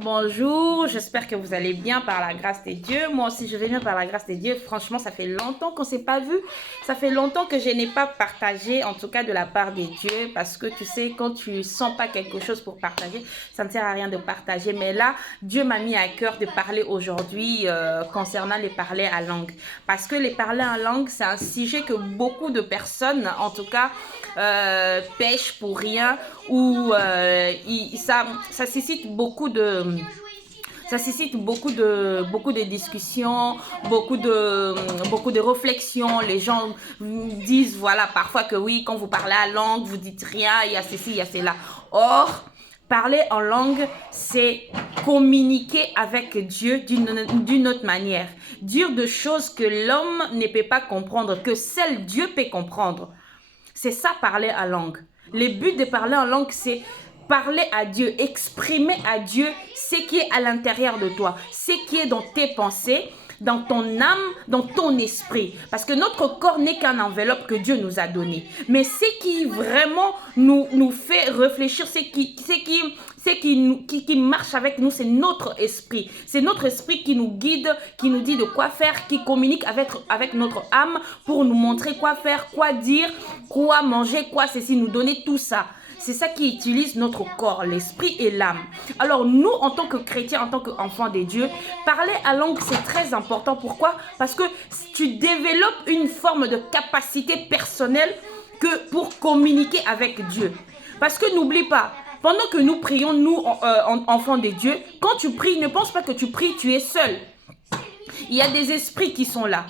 Bonjour, j'espère que vous allez bien par la grâce de Dieu. Moi aussi, je vais bien par la grâce de Dieu. Franchement, ça fait longtemps qu'on ne s'est pas vu. Ça fait longtemps que je n'ai pas partagé, en tout cas de la part de Dieu. Parce que tu sais, quand tu sens pas quelque chose pour partager, ça ne sert à rien de partager. Mais là, Dieu m'a mis à cœur de parler aujourd'hui concernant les parler à langue. Parce que les parler en langue, c'est un sujet que beaucoup de personnes, en tout cas, pêchent pour rien ou ça suscite beaucoup de discussions, beaucoup de réflexions. Les gens disent voilà parfois que oui, quand vous parlez à langue, vous dites rien, il y a ceci, il y a cela. Or, parler en langue, c'est communiquer avec Dieu d'une autre manière. Dire de choses que l'homme ne peut pas comprendre, que seul Dieu peut comprendre. C'est ça, parler en langue. Le but de parler en langue, c'est parler à Dieu, exprimer à Dieu ce qui est à l'intérieur de toi, ce qui est dans tes pensées, dans ton âme, dans ton esprit. Parce que notre corps n'est qu'un enveloppe que Dieu nous a donné. Mais ce qui vraiment nous fait réfléchir, qui marche avec nous, c'est notre esprit. C'est notre esprit qui nous guide, qui nous dit de quoi faire, qui communique avec notre âme pour nous montrer quoi faire, quoi dire, quoi manger, quoi ceci, nous donner tout ça. C'est ça qui utilise notre corps, l'esprit et l'âme. Alors nous, en tant que chrétiens, en tant qu'enfants de Dieu, parler à langue, c'est très important. Pourquoi? Parce que tu développes une forme de capacité personnelle pour communiquer avec Dieu. Parce que n'oublie pas, pendant que nous prions, nous, enfants de Dieu, quand tu pries, ne pense pas que tu pries, tu es seul. Il y a des esprits qui sont là.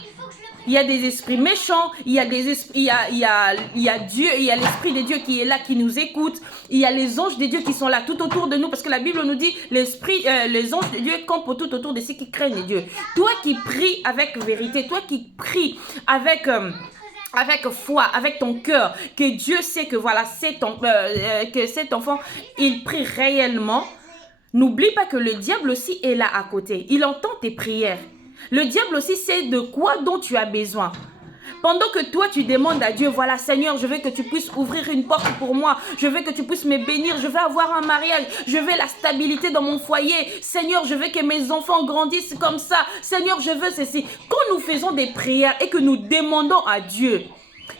Il y a des esprits méchants, il y a des esprits, il y a Dieu, il y a l'esprit de Dieu qui est là, qui nous écoute. Il y a les anges de Dieu qui sont là tout autour de nous, parce que la Bible nous dit les anges de Dieu campent tout autour de ceux qui craignent Dieu. Toi qui pries avec vérité, toi qui pries avec foi, avec ton cœur, que Dieu sait que voilà, que cet enfant, il prie réellement. N'oublie pas que le diable aussi est là à côté. Il entend tes prières. Le diable aussi sait de quoi dont tu as besoin. Pendant que toi, tu demandes à Dieu, voilà, Seigneur, je veux que tu puisses ouvrir une porte pour moi. Je veux que tu puisses me bénir. Je veux avoir un mariage. Je veux la stabilité dans mon foyer. Seigneur, je veux que mes enfants grandissent comme ça. Seigneur, je veux ceci. Quand nous faisons des prières et que nous demandons à Dieu,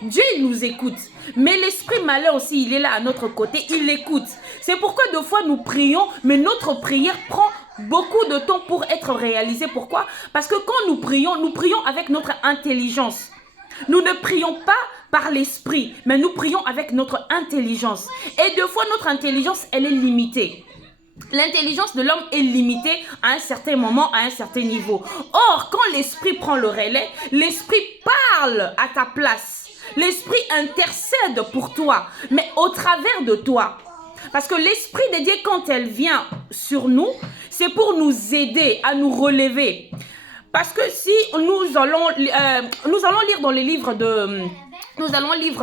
Dieu, il nous écoute. Mais l'esprit malin aussi, il est là à notre côté. Il l'écoute. C'est pourquoi deux fois nous prions, mais notre prière prend beaucoup de temps pour être réalisée. Pourquoi? Parce que quand nous prions avec notre intelligence. Nous ne prions pas par l'esprit, mais nous prions avec notre intelligence. Et deux fois, notre intelligence, elle est limitée. L'intelligence de l'homme est limitée à un certain moment, à un certain niveau. Or, quand l'esprit prend le relais, l'esprit parle à ta place. L'esprit intercède pour toi, mais au travers de toi. Parce que l'esprit de Dieu, quand elle vient sur nous, c'est pour nous aider à nous relever. Parce que si nous allons lire dans les livres de... Nous allons lire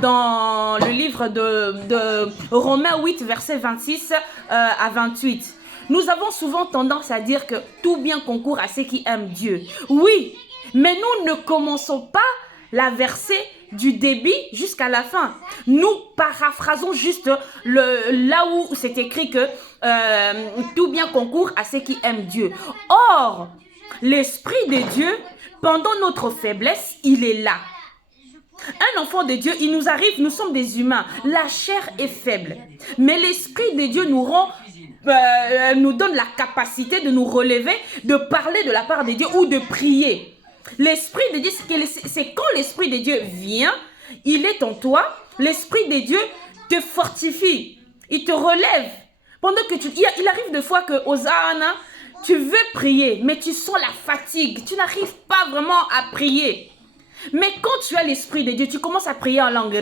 dans le livre de Romains 8, verset 26 à 28. Nous avons souvent tendance à dire que tout bien concourt à ceux qui aiment Dieu. Oui, mais nous ne commençons pas la verset du début jusqu'à la fin. Nous paraphrasons juste là où c'est écrit que tout bien concourt à ceux qui aiment Dieu. Or, l'Esprit de Dieu, pendant notre faiblesse, il est là. Un enfant de Dieu, il nous arrive, nous sommes des humains. La chair est faible. Mais l'Esprit de Dieu nous donne la capacité de nous relever, de parler de la part de Dieu ou de prier. L'Esprit de Dieu, c'est quand l'Esprit de Dieu vient, il est en toi, l'Esprit de Dieu te fortifie, il te relève. Pendant que il arrive des fois que Hosanna, tu veux prier, mais tu sens la fatigue, tu n'arrives pas vraiment à prier. Mais quand tu as l'Esprit de Dieu, tu commences à prier en langue.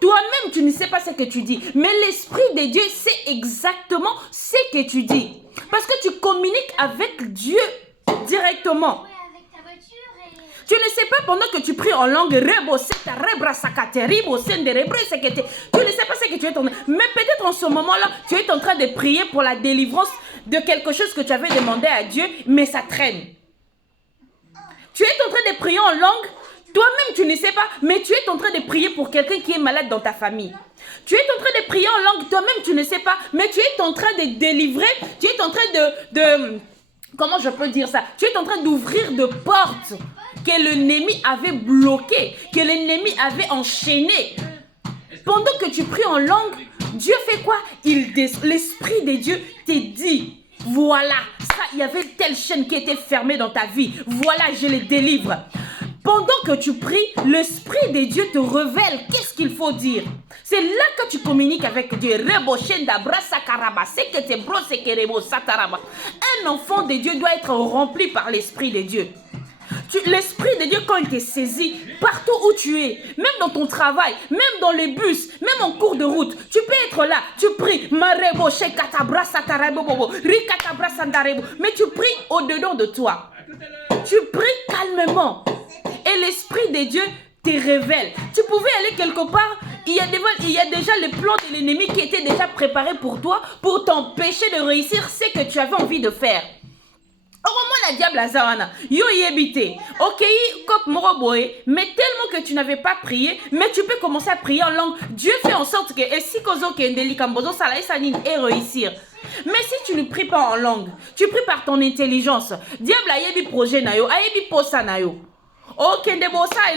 Toi-même, tu ne sais pas ce que tu dis. Mais l'Esprit de Dieu sait exactement ce que tu dis. Parce que tu communiques avec Dieu directement. Tu ne sais pas pendant que tu pries en langue, tu ne sais pas ce que tu es en train. Mais peut-être en ce moment-là, tu es en train de prier pour la délivrance de quelque chose que tu avais demandé à Dieu, mais ça traîne. Tu es en train de prier en langue, Toi-même, tu ne sais pas, mais tu es en train de prier pour quelqu'un qui est malade dans ta famille. Tu es en train de prier en langue, toi-même, tu ne sais pas, mais tu es en train de délivrer, tu es en train comment je peux dire ça? Tu es en train d'ouvrir de portes que l'ennemi avait bloquées, que l'ennemi avait enchaînées. Pendant que tu pries en langue, Dieu fait quoi? L'Esprit de Dieu te dit, voilà, ça, il y avait telle chaîne qui était fermée dans ta vie. Voilà, je les délivre. Pendant que tu pries, l'Esprit de Dieu te révèle qu'est-ce qu'il faut dire. C'est là que tu communiques avec Dieu. Un enfant de Dieu doit être rempli par l'Esprit de Dieu. L'Esprit de Dieu, quand il te saisit, partout où tu es, même dans ton travail, même dans les bus, même en cours de route, tu peux être là, tu pries, mais tu pries au-dedans de toi. Tu pries calmement. Et l'Esprit de Dieu te révèle. Tu pouvais aller quelque part, il y a déjà les plans de l'ennemi qui étaient déjà préparés pour toi, pour t'empêcher de réussir ce que tu avais envie de faire. La diable azawana yo yebite ok kop moroboé, mais tellement que tu n'avais pas prié, mais tu peux commencer à prier en langue. Dieu fait en sorte que et si kozo kendeli kambozo sala esanine et réussir. Mais si tu ne pries pas en langue, tu pries par ton intelligence. Diable ayebi projet na yo, ayebi posa na yo. Ok ndebosa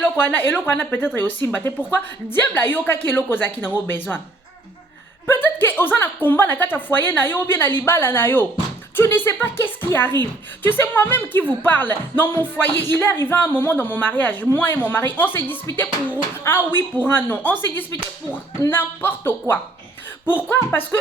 elokwana peut-être aussi mbate. Pourquoi diable ayoka ki eloko zaki nango besoin. Peut-être que ozana combat na kata foyer na yo ou bien na libala na yo. Tu ne sais pas qu'est-ce qui arrive. Tu sais, moi-même qui vous parle, dans mon foyer, il est arrivé un moment dans mon mariage, moi et mon mari, on s'est disputé pour un oui, pour un non. On s'est disputé pour n'importe quoi. Pourquoi? Parce que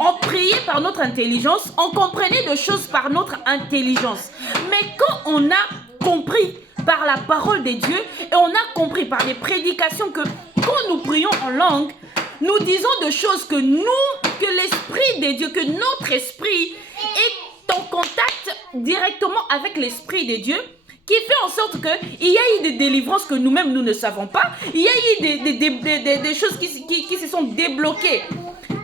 on priait par notre intelligence, on comprenait des choses par notre intelligence. Mais quand on a compris par la parole de Dieu, et on a compris par les prédications que quand nous prions en langue, nous disons des choses que l'Esprit de Dieu, que notre esprit est en contact directement avec l'Esprit de Dieu, qui fait en sorte qu'il y a eu des délivrances que nous-mêmes nous ne savons pas, il y a eu des choses qui se sont débloquées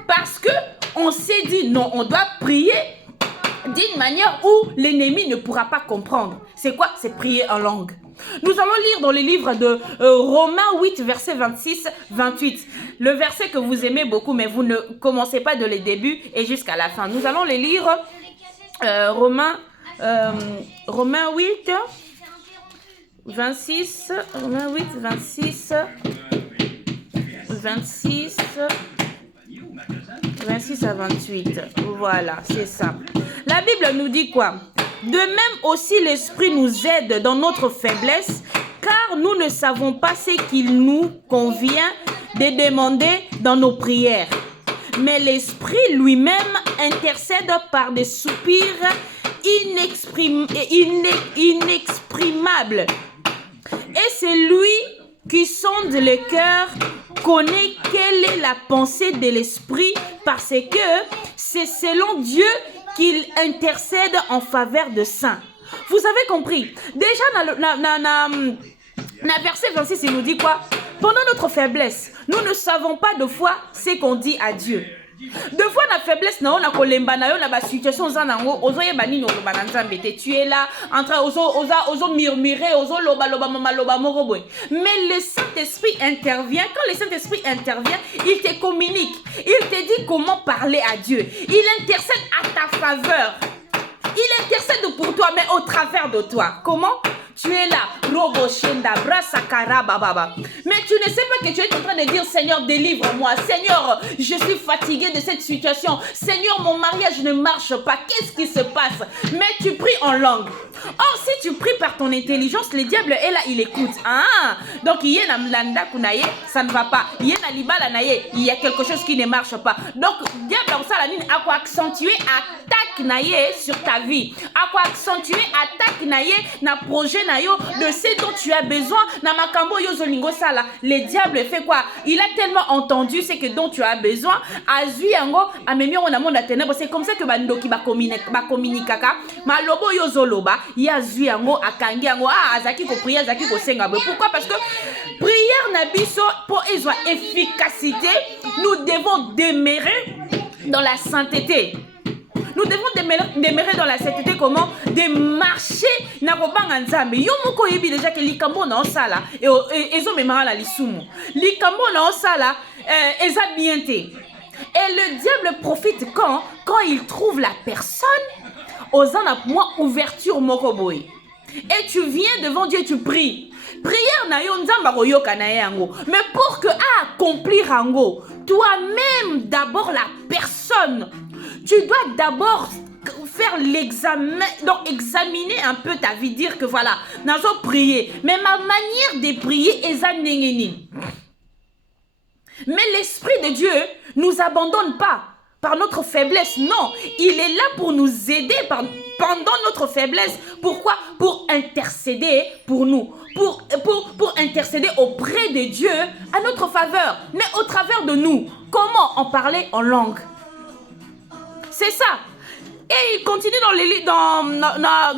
parce que on s'est dit non, on doit prier d'une manière où l'ennemi ne pourra pas comprendre. C'est quoi? C'est prier en langue. Nous allons lire dans le livre de Romains 8, verset 26-28. Le verset que vous aimez beaucoup, mais vous ne commencez pas de le début et jusqu'à la fin. Nous allons les lire Romains 8, 26, Romains 8, 26 à 28. Voilà, c'est ça. La Bible nous dit quoi? De même aussi l'Esprit nous aide dans notre faiblesse, car nous ne savons pas ce qu'il nous convient de demander dans nos prières. Mais l'Esprit lui-même intercède par des soupirs inexprimables. Et c'est lui qui sonde le cœur, connaît quelle est la pensée de l'Esprit, parce que c'est selon Dieu qu'il intercède en faveur de saints. Vous avez compris? Déjà, dans verset 26, il nous dit quoi? Pendant notre faiblesse, nous ne savons pas de fois ce qu'on dit à Dieu. Deux fois la faiblesse na ona kolemba na yo na ba situation za nango ozo yeba nini oloba na nzambe te, tu es là en train ozo murmurer ozo loba mama loba moko boy. Mais le Saint-Esprit intervient. Quand le Saint-Esprit intervient, il te communique, il te dit comment parler à Dieu, il intercède à ta faveur, il intercède pour toi mais au travers de toi. Comment? Tu es là, Robo Shenda, Brasakara Baba. Mais tu ne sais pas que tu es en train de dire, Seigneur, délivre-moi. Seigneur, je suis fatigué de cette situation. Seigneur, mon mariage ne marche pas. Qu'est-ce qui se passe? Mais tu pries en langue. Or, si tu pries par ton intelligence, le diable est là, il écoute. Ah, donc il y a Namlanda Kunaye, ça ne va pas. Il y a Libala Naye, il y a quelque chose qui ne marche pas. Donc, diable, ça, la ligne, à quoi accentuer attaque Naye sur ta vie. À quoi accentuer attaque Naye, na projet de ce dont tu as besoin. Namakambo yozolingo sala. Le diable fait quoi? Il a tellement entendu ce que dont tu as besoin. Azui yango amemi on a monde ténèbres. C'est comme ça que bandoki ba communiquaka. Malobo yozoloba. Yazui yango akangi yango azaki ko prier azaki ko senga. Pourquoi? Parce que prière na biso pour ezwa efficacité, nous devons demeurer dans la sainteté. Nous devons demeurer dans la sainteté. Comment? De marcher na kobanga nzambe. Yo moko yebi déjà que likambo na osala ezo memara la lisumu. Likambo na osala eza bien te. Et le diable profite quand il trouve la personne osant à moi ouverture mokoboy. Et tu viens devant Dieu, tu pries. Prière na yo nzamba koyoka na yango. Mais pour que accomplir yango, toi-même d'abord la personne, tu dois d'abord faire l'examen, donc examiner un peu ta vie, dire que voilà, nazo prier, mais ma manière de prier est nengeni. Mais l'Esprit de Dieu nous abandonne pas par notre faiblesse, non, il est là pour nous aider pendant notre faiblesse. Pourquoi? Pour intercéder pour nous, pour intercéder auprès de Dieu à notre faveur, mais au travers de nous. Comment? En parler en langue. C'est ça. Et il continue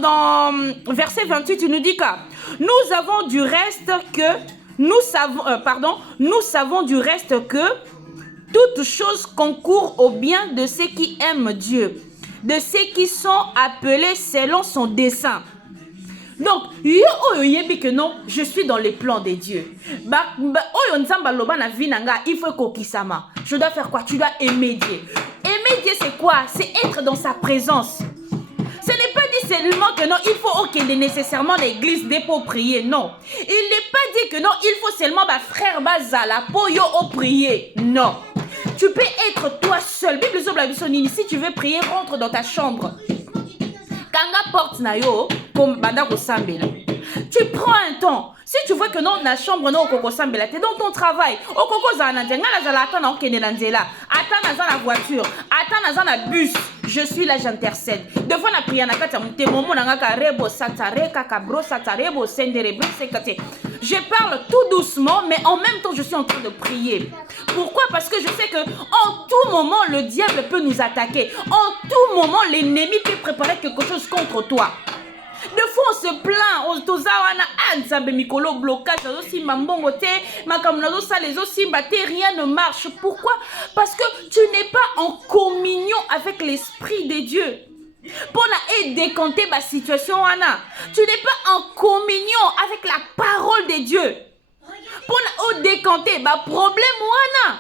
dans verset 28, il nous dit que nous savons du reste que toute chose concourt au bien de ceux qui aiment Dieu, de ceux qui sont appelés selon son dessein. Donc, que non, je suis dans les plans de Dieu. Il faut kokisama. Je dois faire quoi? Tu dois aimer Dieu. Aimer Dieu, c'est quoi? C'est être dans sa présence. Ce n'est pas dit seulement que non, il faut nécessairement l'église pour prier. Non. Il n'est pas dit que non, il faut seulement frère Bazala pour prier. Non. Tu peux être toi seul. Bible si tu veux prier, rentre dans ta chambre. Kanga porte na yo comme banda ko sambela. Tu prends un temps. Si tu vois que non, la chambre non koko sambela, t'es dans ton travail. O koko za na ndenga la zala ata na okende na nzela. Ata na la voiture, ata na la bus. Je suis là, j'intercède. Deux fois na prière na kata mute momo na ngaka rebo satareka kabro satarebo senderebo sekate. Je parle tout doucement, mais en même temps, je suis en train de prier. Pourquoi? Parce que je sais que en tout moment, le diable peut nous attaquer. En tout moment, l'ennemi peut préparer quelque chose contre toi. Des fois, on se plaint. On se mikolo blocage. Rien ne marche. Pourquoi? Parce que tu n'es pas en communion avec l'Esprit de Dieu. Pour décanter ma situation, Anna. Tu n'es pas en communion avec la parole de Dieu. Pour décanter ma problème, Anna.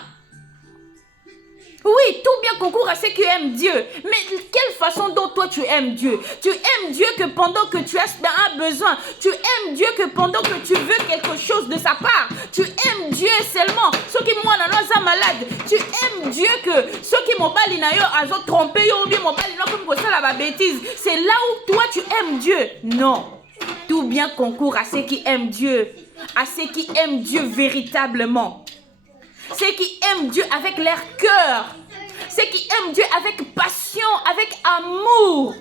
Oui, tout bien concourt à ceux qui aiment Dieu. Mais quelle façon dont toi tu aimes Dieu? Tu aimes Dieu que pendant que tu as un besoin. Tu aimes Dieu que pendant que tu veux quelque chose de sa part. Tu aimes Dieu seulement. Ceux qui m'ont sont malades. Tu aimes Dieu que ceux qui m'ont bali na yo ont trompé yo ou bien m'ont bali na comme ça la bêtise. C'est là où toi tu aimes Dieu. Non. Tout bien concourt à ceux qui aiment Dieu. À ceux qui aiment Dieu véritablement. Ceux qui aiment Dieu avec leur cœur. Ceux qui aiment Dieu avec passion, avec amour.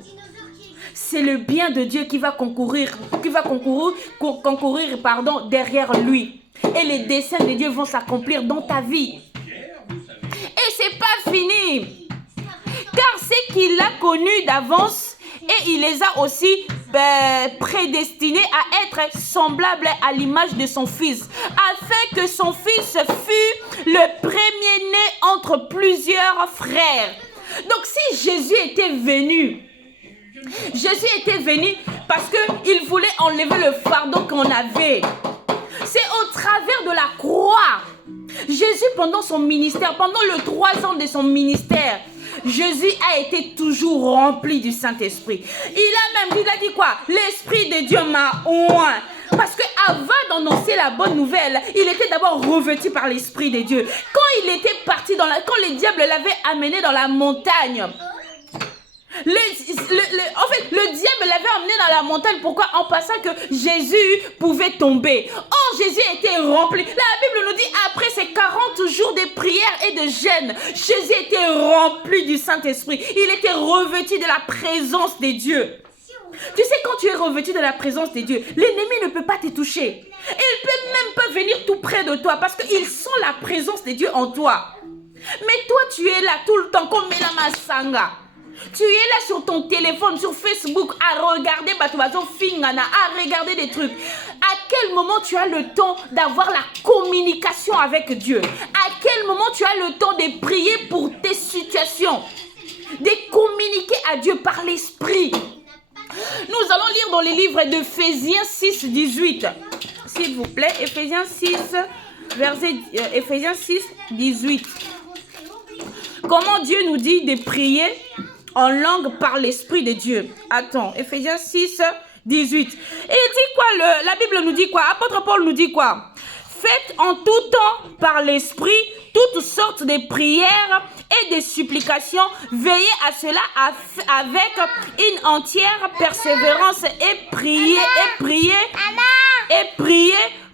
C'est le bien de Dieu qui va concourir derrière lui. Et les desseins de Dieu vont s'accomplir dans ta vie. Et c'est pas fini. Car c'est qu'il a connu d'avance et il les a aussi prédestinés à être semblables à l'image de son fils, afin que son fils fût le premier-né entre plusieurs frères. Donc si Jésus était venu parce qu'il voulait enlever le fardeau qu'on avait. C'est au travers de la croix. Jésus, pendant son ministère, pendant les 3 ans de son ministère, Jésus a été toujours rempli du Saint-Esprit. Il a dit quoi? L'Esprit de Dieu m'a oint. Parce qu'avant d'annoncer la bonne nouvelle, il était d'abord revêtu par l'Esprit de Dieu. Quand il était parti quand le diable l'avait amené dans la montagne, le diable l'avait emmené dans la montagne. Pourquoi? En passant que Jésus pouvait tomber. Or, Jésus était rempli. La Bible nous dit, après ces 40 jours de prière et de jeûne, Jésus était rempli du Saint-Esprit. Il était revêtu de la présence de Dieu. Tu sais, quand tu es revêtu de la présence de Dieu, l'ennemi ne peut pas te toucher. Il ne peut même pas venir tout près de toi parce qu'il sent la présence de Dieu en toi. Mais toi, tu es là tout le temps comme Melama Sanga. Tu es là sur ton téléphone, sur Facebook, à regarder à regarder des trucs. À quel moment tu as le temps d'avoir la communication avec Dieu? À quel moment tu as le temps de prier pour tes situations? De communiquer à Dieu par l'esprit. Nous allons lire dans les livres d'Éphésiens 6, 18. S'il vous plaît, Éphésiens 6, Éphésiens 6, 18. Comment Dieu nous dit de prier en langue par l'Esprit de Dieu. Attends, Éphésiens 6, 18. Et il dit quoi, la Bible nous dit quoi? Apôtre Paul nous dit quoi? Faites en tout temps par l'Esprit toutes sortes de prières et de supplications. Veillez à cela avec une entière persévérance et priez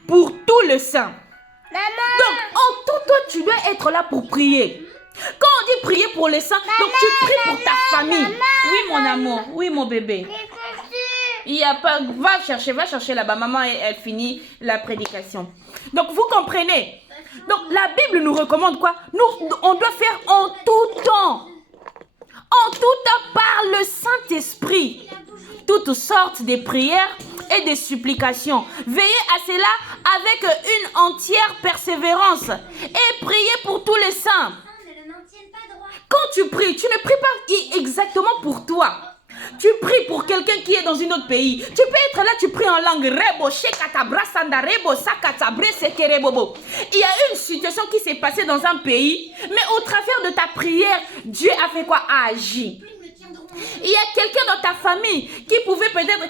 pour tous les saints. Donc, en tout temps, tu dois être là pour prier. Quand on dit prier pour les saints, donc tu pries pour ta famille. Oui, mon amour. Oui, mon bébé. Il y a pas... Va chercher là-bas. Maman, elle finit la prédication. Donc, vous comprenez. Donc, la Bible nous recommande quoi? On doit faire en tout temps. En tout temps par le Saint-Esprit. Toutes sortes de prières et de supplications. Veillez à cela avec une entière persévérance. Et priez pour tous les saints. Quand tu pries, tu ne pries pas exactement pour toi. Tu pries pour quelqu'un qui est dans un autre pays. Tu peux être là, tu pries en langue. Il y a une situation qui s'est passée dans un pays, mais au travers de ta prière, Dieu a fait quoi? A agi. Il y a quelqu'un dans ta famille qui pouvait peut-être,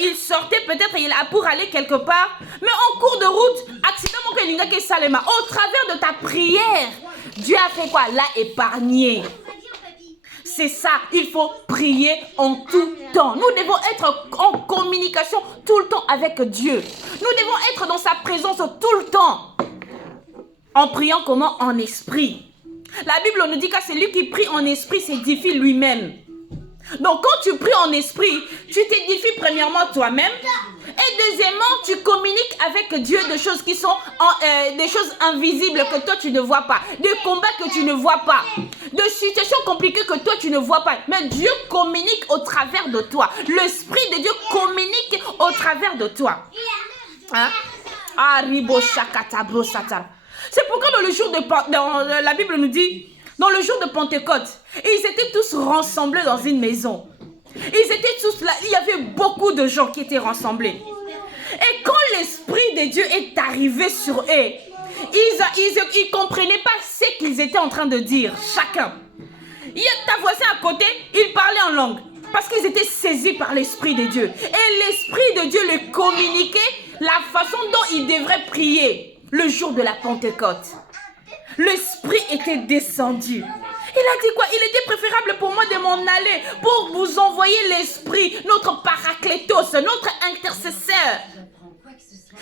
il sortait peut-être pour aller quelque part, mais en cours de route, accidentellement, au travers de ta prière, Dieu a fait quoi? L'a épargné. C'est ça, il faut prier en tout temps. Nous devons être en communication tout le temps avec Dieu. Nous devons être dans sa présence tout le temps. En priant comment? En esprit. La Bible nous dit que celui qui prie en esprit s'édifie lui-même. Donc quand tu pries en esprit, tu t'édifies premièrement toi-même. Et deuxièmement, tu communiques avec Dieu de choses qui sont des choses invisibles que toi tu ne vois pas. Des combats que tu ne vois pas. De situations compliquées que toi tu ne vois pas. Mais Dieu communique au travers de toi. L'Esprit de Dieu communique au travers de toi. Hein? C'est pourquoi dans le jour de la Bible nous dit, dans le jour de Pentecôte, ils étaient tous rassemblés dans une maison. Ils étaient tous là, il y avait beaucoup de gens qui étaient rassemblés. Et quand l'Esprit de Dieu est arrivé sur eux, ils ne comprenaient pas ce qu'ils étaient en train de dire, chacun. Il y a ta voisin à côté, il parlait en langue. Parce qu'ils étaient saisis par l'Esprit de Dieu. Et l'Esprit de Dieu leur communiquait la façon dont ils devraient prier le jour de la Pentecôte. L'Esprit était descendu. Il a dit quoi? Il était préférable pour moi de m'en aller pour vous envoyer l'Esprit, notre paraclétos, notre intercesseur,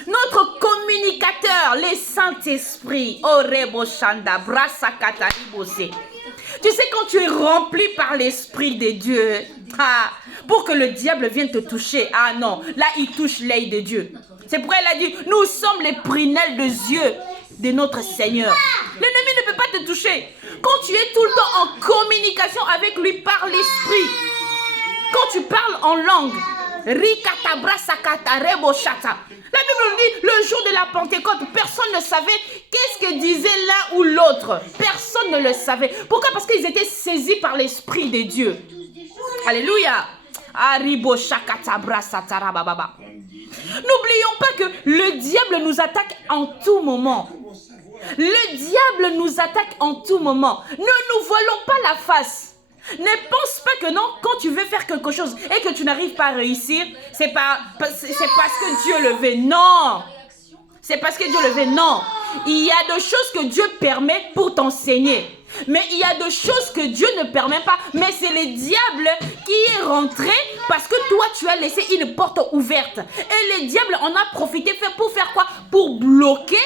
notre communicateur, le Saint-Esprit. Orebo Shanda, Brasa Kataribose. Tu sais, quand tu es rempli par l'Esprit de Dieu, pour que le diable vienne te toucher, non, là il touche l'œil de Dieu. C'est pourquoi il a dit, nous sommes les prunelles des yeux de notre Seigneur. L'ennemi ne peut pas te toucher. Quand tu es tout le temps en communication avec lui par l'Esprit, quand tu parles en langue, la Bible nous dit, le jour de la Pentecôte, personne ne savait qu'est-ce que disait l'un ou l'autre. Personne ne le savait. Pourquoi? Parce qu'ils étaient saisis par l'Esprit de Dieu. Alléluia. N'oublions pas que le diable nous attaque en tout moment. Le diable nous attaque en tout moment. Ne nous voilons pas la face. Ne pense pas que non, quand tu veux faire quelque chose et que tu n'arrives pas à réussir, c'est parce que Dieu le veut. Non. C'est parce que Dieu le veut. Non. Il y a des choses que Dieu permet pour t'enseigner. Mais il y a des choses que Dieu ne permet pas. Mais c'est le diable qui est rentré parce que toi, tu as laissé une porte ouverte. Et le diable en a profité pour faire quoi? Pour bloquer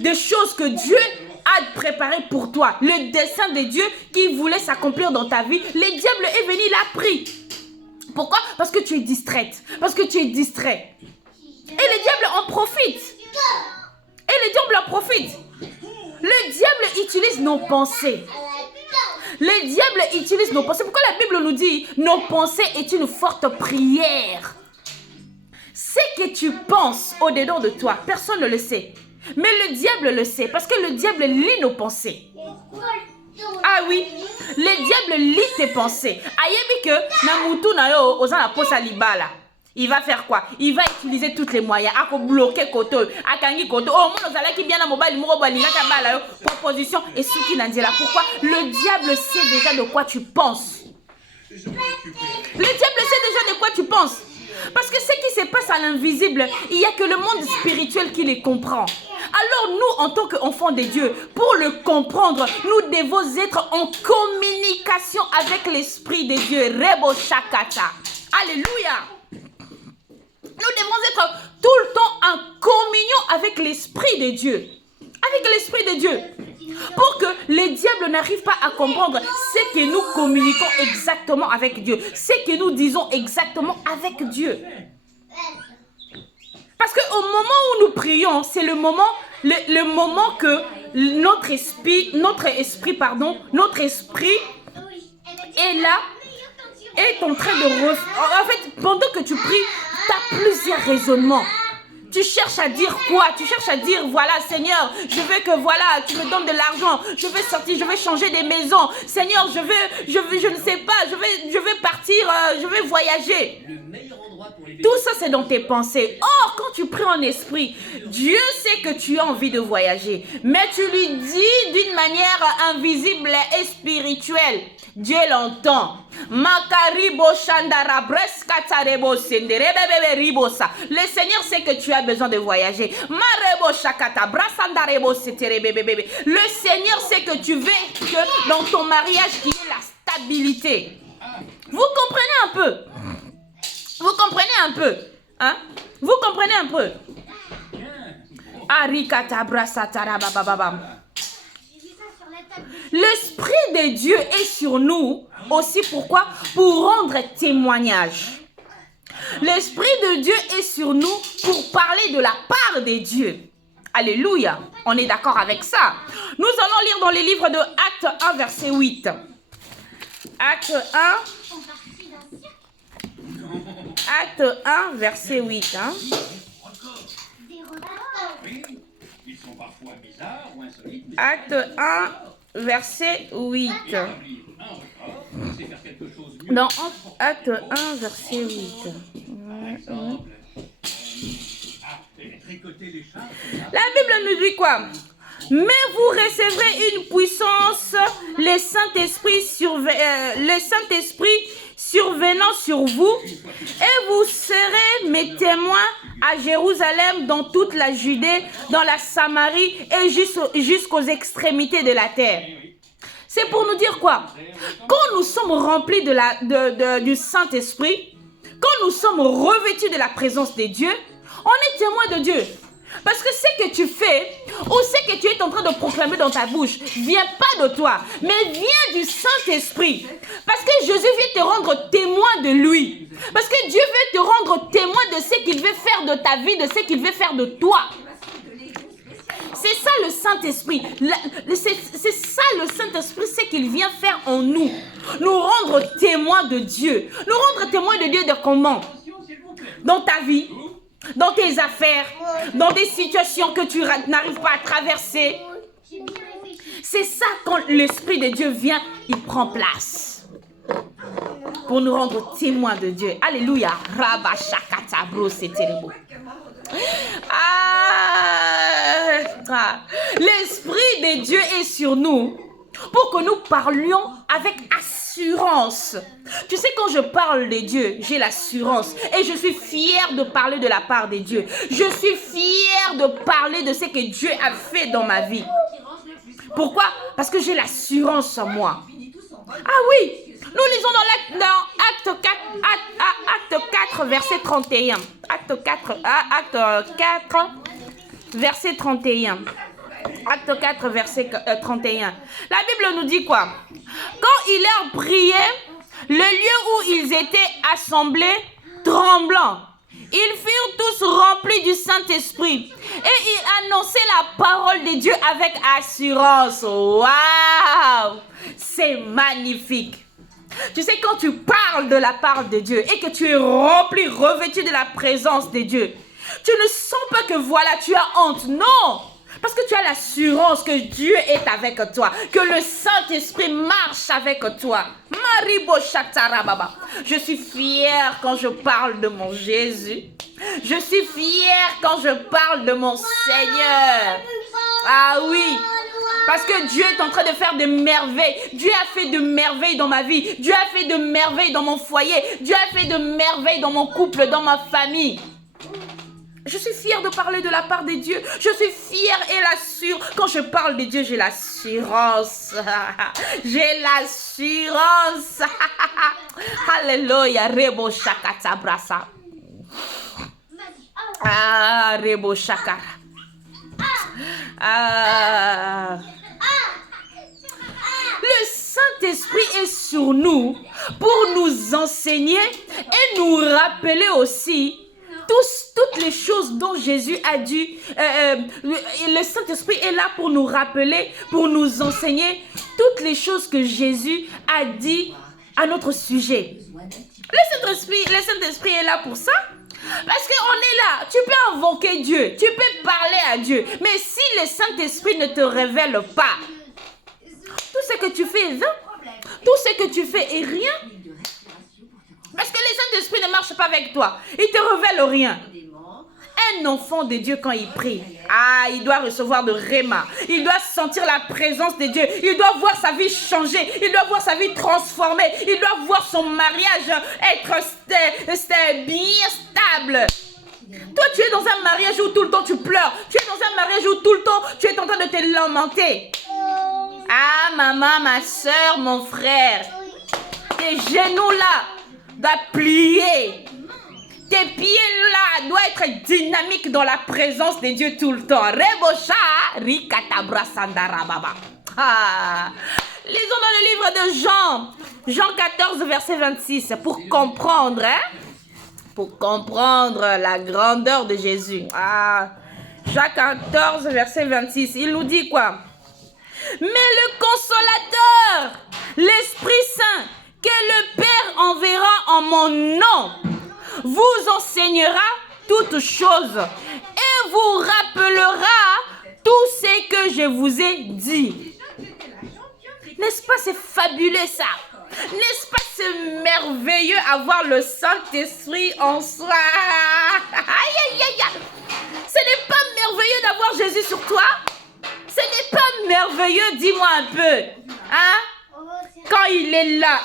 des choses que Dieu a préparées pour toi. Le dessein de Dieu qui voulait s'accomplir dans ta vie. Le diable est venu, il a pris. Pourquoi? Parce que tu es distraite. Parce que tu es distrait. Et le diable en profite. Et le diable en profite. Le diable utilise nos pensées. Le diable utilise nos pensées. Pourquoi la Bible nous dit nos pensées est une forte prière? Ce que tu penses au-dedans de toi, personne ne le sait. Mais le diable le sait parce que le diable lit nos pensées. Ah oui, le diable lit tes pensées. Ayebi que na mutu na yo oza na posa libala. Il va faire quoi? Il va utiliser tous les moyens. À bloquer koto, à kangi koto. Oh mon ozala qui bien na mobile moro balinga kabala yo proposition et souki nandila. Pourquoi? Le diable sait déjà de quoi tu penses. Le diable sait déjà de quoi tu penses. Parce que ce qui se passe à l'invisible, il n'y a que le monde spirituel qui les comprend. Alors nous, en tant qu'enfants de Dieu, pour le comprendre, nous devons être en communication avec l'Esprit de Dieu. Rebo Shakata. Alléluia. Nous devons être tout le temps en communion avec l'Esprit de Dieu. Avec l'Esprit de Dieu. Pour que les diables n'arrivent pas à comprendre ce que nous communiquons exactement avec Dieu. Ce que nous disons exactement avec Dieu. Parce qu'au moment où nous prions, c'est le moment que notre esprit est là, est en train de... En fait, pendant que tu pries, tu as plusieurs raisonnements. Tu cherches à dire quoi? Tu cherches à dire, voilà, Seigneur, je veux que, voilà, tu me donnes de l'argent. Je veux sortir, je veux changer des maisons. Seigneur, je ne sais pas, je veux partir, je veux voyager. Tout ça, c'est dans tes pensées. Or, quand tu pries en esprit, Dieu sait que tu as envie de voyager. Mais tu lui dis d'une manière invisible et spirituelle. Dieu l'entend. Le Seigneur sait que tu as besoin de voyager. Le Seigneur sait que tu veux que dans ton mariage il y ait la stabilité. Vous comprenez un peu? Vous comprenez un peu? Hein? Vous comprenez un peu? L'Esprit de Dieu est sur nous aussi. Pourquoi? Pour rendre témoignage. L'Esprit de Dieu est sur nous pour parler de la part de Dieu. Alléluia. On est d'accord avec ça. Nous allons lire dans les livres de Actes 1, verset 8. Acte 1. Acte 1, verset 8. Hein? Acte 1, verset 8. Dans Acte 1, verset 8. La Bible nous dit quoi? Mais vous recevrez une puissance, le Saint-Esprit survenant sur vous, et vous serez mes témoins à Jérusalem, dans toute la Judée, dans la Samarie et jusqu'aux extrémités de la terre. C'est pour nous dire quoi? Quand nous sommes remplis du Saint-Esprit, quand nous sommes revêtus de la présence de Dieu, on est témoin de Dieu. Parce que ce que tu fais, ou ce que tu es en train de proclamer dans ta bouche, vient pas de toi, mais vient du Saint-Esprit. Parce que Jésus vient te rendre témoin de lui. Parce que Dieu veut te rendre témoin de ce qu'il veut faire de ta vie, de ce qu'il veut faire de toi. C'est ça le Saint-Esprit. C'est ça le Saint-Esprit, c'est qu'il vient faire en nous. Nous rendre témoins de Dieu. Nous rendre témoins de Dieu de comment? Dans ta vie, dans tes affaires, dans des situations que tu n'arrives pas à traverser. C'est ça, quand l'Esprit de Dieu vient, il prend place. Pour nous rendre témoins de Dieu. Alléluia. L'Esprit de Dieu est sur nous pour que nous parlions avec assurance. Tu sais, quand je parle de Dieu, j'ai l'assurance et je suis fière de parler de la part de Dieu. Je suis fière de parler de ce que Dieu a fait dans ma vie. Pourquoi? Parce que j'ai l'assurance en moi. Ah oui, nous lisons dans Acte 4, verset 31. Acte 4, verset 31. Acte 4, verset 31. La Bible nous dit quoi? Quand il leur priait, le lieu où ils étaient assemblés, tremblant, ils furent tous remplis du Saint-Esprit et ils annonçaient la parole de Dieu avec assurance. Waouh! C'est magnifique. Tu sais, quand tu parles de la part de Dieu et que tu es rempli, revêtu de la présence de Dieu, tu ne sens pas que voilà, tu as honte. Non! Parce que tu as l'assurance que Dieu est avec toi, que le Saint-Esprit marche avec toi. Maribo Shatarababa. Je suis fière quand je parle de mon Jésus. Je suis fière quand je parle de mon Seigneur. Ah oui. Parce que Dieu est en train de faire de merveilles. Dieu a fait de merveilles dans ma vie. Dieu a fait de merveilles dans mon foyer. Dieu a fait de merveilles dans mon couple, dans ma famille. Je suis fière de parler de la part de Dieu. Je suis fière et l'assure. Quand je parle de Dieu, j'ai l'assurance. J'ai l'assurance. Alléluia. Rebo shakata brasa. Ah, Rebo shakara. Ah. Le Saint-Esprit est sur nous pour nous enseigner et nous rappeler aussi toutes les choses dont Jésus a dit. Le Saint-Esprit est là pour nous rappeler, pour nous enseigner toutes les choses que Jésus a dit à notre sujet. Le Saint-Esprit est là pour ça. Parce qu'on est là, tu peux invoquer Dieu, tu peux parler à Dieu. Mais si le Saint-Esprit ne te révèle pas, tout ce que tu fais est vain. Tout ce que tu fais est rien. Parce que le Saint-Esprit ne marche pas avec toi. Il ne te révèle rien. Un enfant de Dieu, quand il prie, il doit recevoir de réma. Il doit sentir la présence de Dieu. Il doit voir sa vie changer. Il doit voir sa vie transformée. Il doit voir son mariage être bien stable. Toi, tu es dans un mariage où tout le temps tu pleures. Tu es dans un mariage où tout le temps tu es en train de te lamenter. Ah, maman, ma soeur, mon frère. Tes genoux là doivent plier. Tes pieds là doivent être dynamiques dans la présence de Dieu tout le temps. Rebosha, rikatabra sandarababa. Lisons dans le livre de Jean 14, verset 26, pour comprendre, pour comprendre la grandeur de Jésus. Jean 14, verset 26, il nous dit quoi? Mais le consolateur, l'Esprit Saint, que le Père enverra en mon nom, vous enseignera toutes choses et vous rappellera tout ce que je vous ai dit. N'est-ce pas, c'est fabuleux ça? N'est-ce pas, c'est merveilleux avoir le Saint-Esprit en soi? Aïe, aïe, aïe. Ce n'est pas merveilleux d'avoir Jésus sur toi? Ce n'est pas merveilleux, dis-moi un peu. Quand il est là,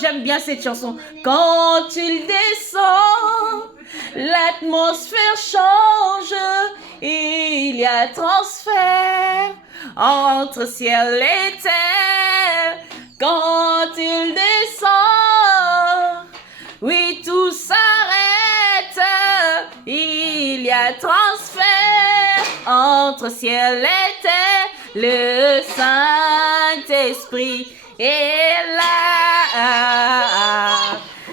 j'aime bien cette chanson. Quand il descend, l'atmosphère change. Il y a transfert entre ciel et terre. Quand il descend, oui, tout s'arrête. Il y a transfert entre ciel et terre. Le Saint-Esprit est là.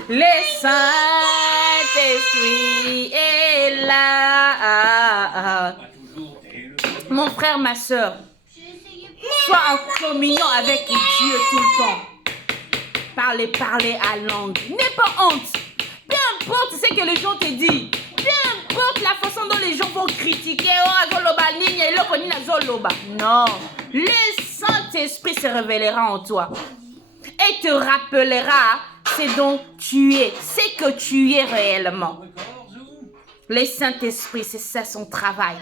Le Saint-Esprit est là. Mon frère, ma soeur, sois en communion avec Dieu tout le temps. Parler à langue. N'aie pas honte. Peu importe ce que les gens te disent. Peu importe la façon dont les gens vont critiquer. Non. Le Saint-Esprit se révélera en toi. Et te rappellera ce dont tu es. Ce que tu es réellement. Le Saint-Esprit, c'est ça son travail.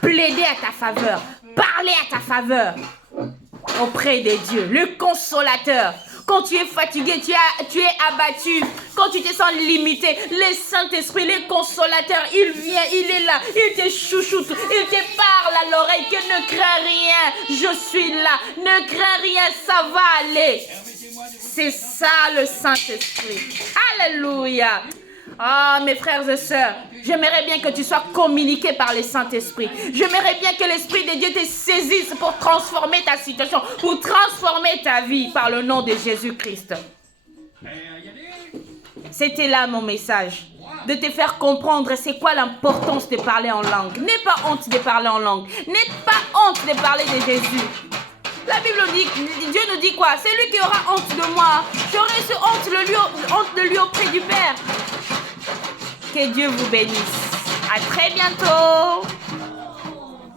Plaider à ta faveur. Parler à ta faveur. Auprès de Dieu. Le consolateur. Quand tu es fatigué, tu es abattu, quand tu te sens limité, le Saint-Esprit, le consolateur, il vient, il est là, il te chouchoute, il te parle à l'oreille que ne crains rien, je suis là, ne crains rien, ça va aller. C'est ça le Saint-Esprit. Alléluia. Mes frères et sœurs, j'aimerais bien que tu sois communiqué par le Saint-Esprit. J'aimerais bien que l'Esprit de Dieu te saisisse pour transformer ta situation, pour transformer ta vie par le nom de Jésus-Christ. C'était là mon message, de te faire comprendre c'est quoi l'importance de parler en langue. N'aie pas honte de parler en langue. N'aie pas honte de parler de Jésus. La Bible dit, Dieu nous dit quoi? C'est lui qui aura honte de moi. J'aurai honte de lui auprès du Père. Que Dieu vous bénisse. À très bientôt.